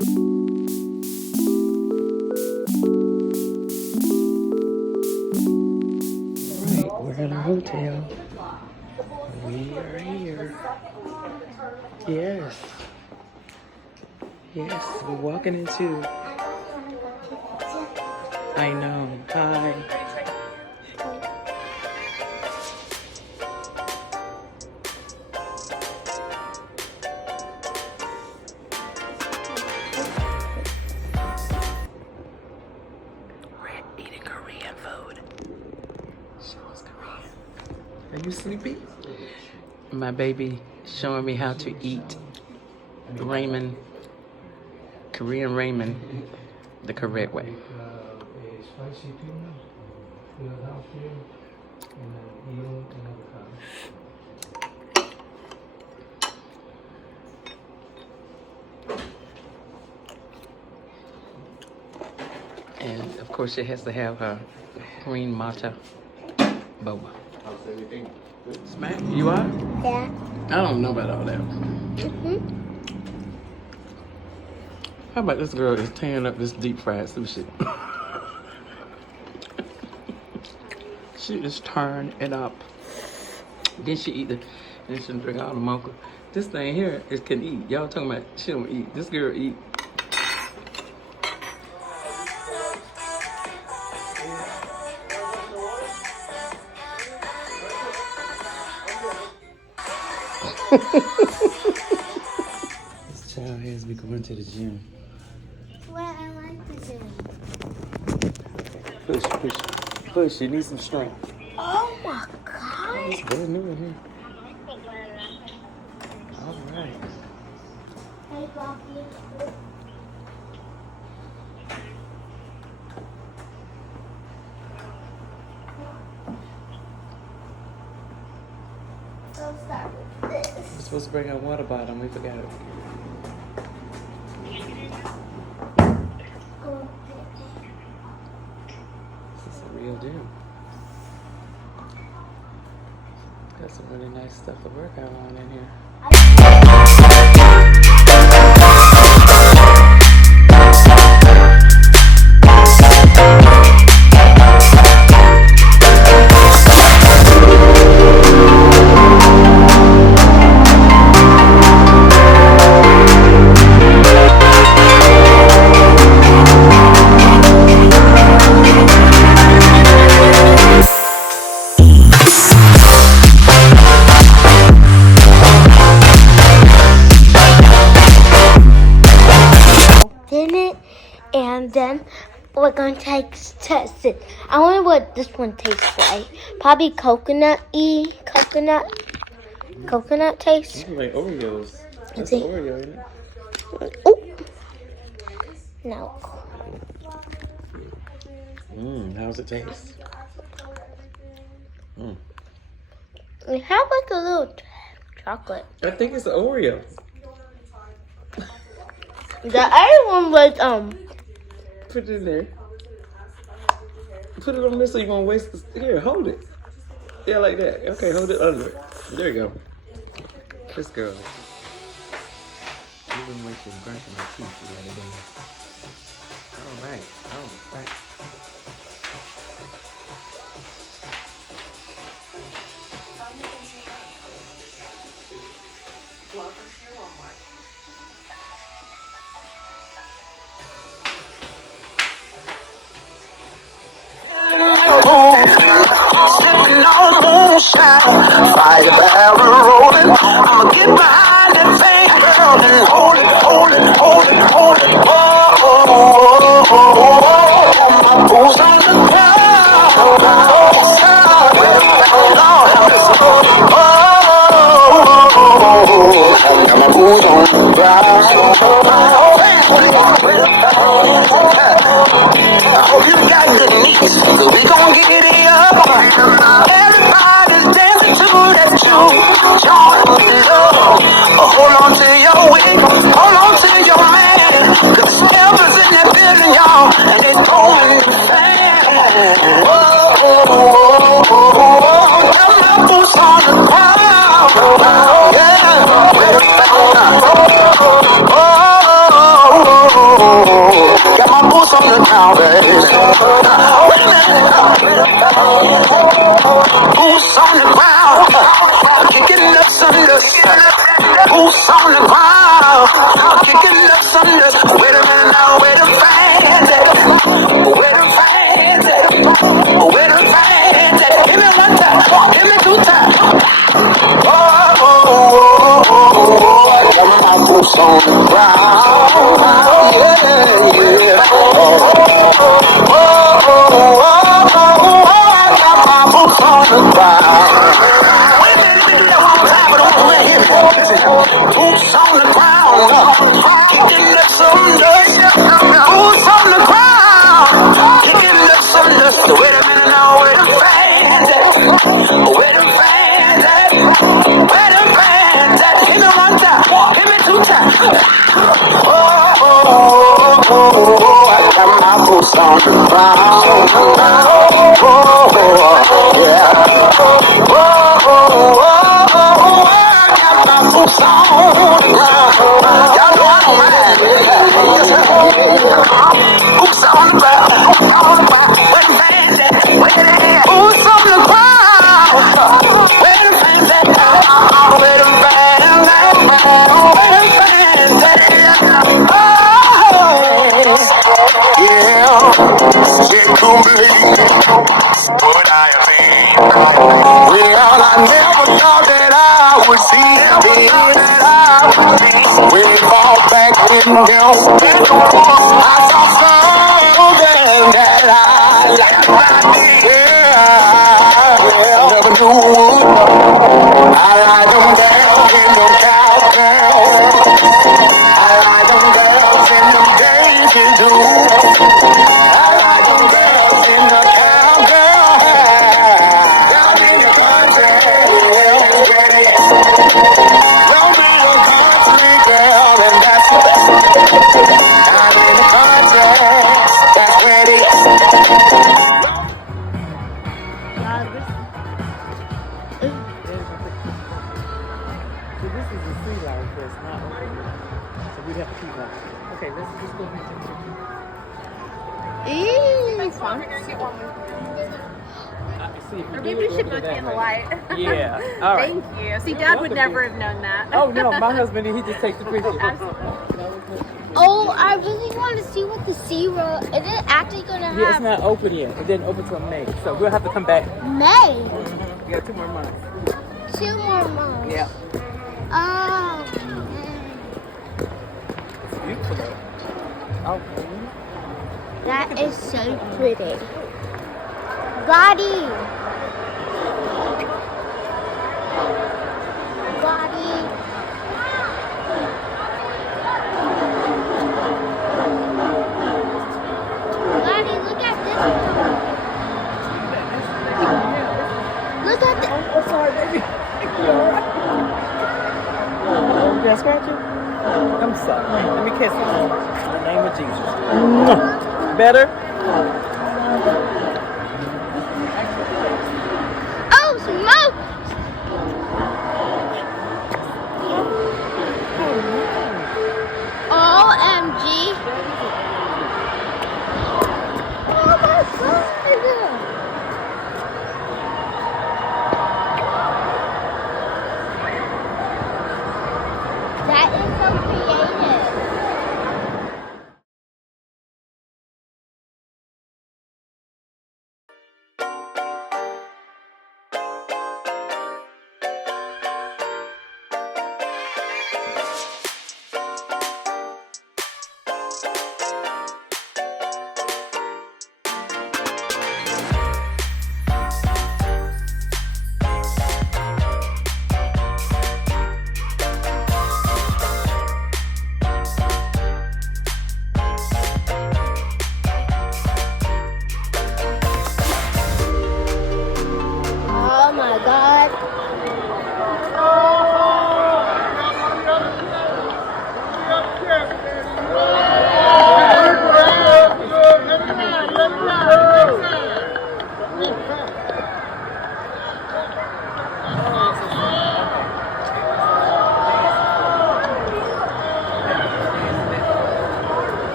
Right, we're at our hotel. We are here. Yes. Yes, we're walking into. I know. Hi. We're eating Korean food. Show us Korean. Are you sleepy? My baby showing me how to eat ramen, Korean ramen, the correct way. Spicy tuna, Philadelphia, and then eel and avocado. And of course, it has to have her green matcha boba. How's everything? Smack, you are? Yeah. I don't know about all that. How about this girl is tearing up this deep fried sushi? She just turned it up. Then she eat then she drink all the mocha. This thing here is can eat. Y'all talking about she don't eat. This girl eat. This child has me going to the gym. Well, I like the gym. Push. You need some strength. Oh my god. It's brand new in here. All right. Hey, Bobby. So start with this. We're supposed to bring our water bottle and we forgot it. This is the real deal. Got some really nice stuff to work out on in here. And then we're going to test it. I wonder what this one tastes like. Probably coconut-y. Coconut taste. This is like Oreos. That's See? Oreo, isn't it? Oh. No. How's it taste? It has like a little chocolate. I think it's Oreo. The other one was Put it in there. Put it on this so you won't waste this. Here, hold it. Yeah, like that. Okay, hold it under it. There you go. This girl. Even when she's brushing her teeth, she let it in. All right. Sitting on the moonshine, fire barrel rolling. I'ma get behind that thing, girl, and hold it. My boots on the ground. My boots on the ground. I hope you got good knees, so we gon' get it up. Everybody's dancing to that tune. Join me, love. Hold on to your wig, hold on to your man. The steppers in that building, y'all, and they throwing the fan. My boots on the ground. Yeah. Yeah, I got my boots on the ground. Wait a minute, let me do that one time, but I want to hear it. Boots on the ground, kicking up some dust. Boots on the ground, kicking up some dust. Wait a minute now, where the fans at? Where the fans at? Where the fans at? Hit me one time, hit me two times. I got my boots on the ground. Yeah. I got my boots on the ground. Y'all know I don't mind. Boots on the ground. Where the fans at? Where the fans? Boots on the ground. Where the fans at? Where the fans at? Where the fans at? Yeah, can't believe what I have been. Well, I never thought that I would see it. We fall back in hell. I thought something that I like. Yeah, never knew. I like them down in the cowgirl. I like them girls in them dainty do. I like them girls in the cowgirl. Down in the country, don't be a country girl, and that's the down in the country, that's where it is. So this is a free line for us, not open. So we'd have to keep on. Okay, let's just go ahead and take Or maybe we should book candlelight. Yeah, all right. Thank you. See, Dad would never have known that. Oh no, my husband, he just takes the picture. Oh, I really want to see what the SeaWorld is. It actually going to have? Yeah, it's not open yet. It didn't open till May, so we'll have to come back. May. We got 2 more months. 2 more months. Yeah. Oh. It's beautiful though. Oh. That is so pretty. Goddy. Goddy. Goddy, look at this one. Look at the... Oh, sorry, baby. You got scratching? I'm sorry. Let me kiss you. In the name of Jesus. Better? Oh, smoke! OMG. Oh my God. That is so creative.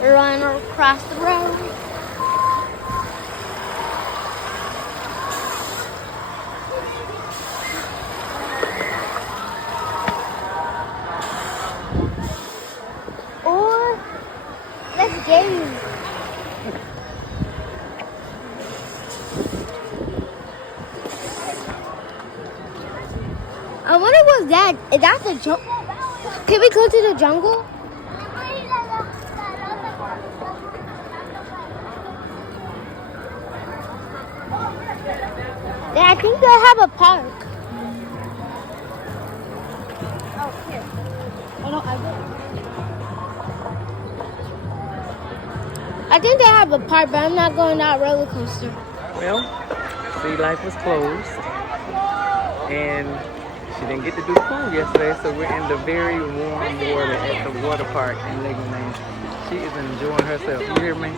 run across the road. Or let's game. I wonder what's that? Is that the jungle? Can we go to the jungle? Yeah, I think they have a park. Oh, here. I think they have a park, but I'm not going that roller coaster. Well, Sea Life was closed, and she didn't get to do the pool yesterday, so we're in the very warm water at the water park in Legoland. She is enjoying herself. You hear me?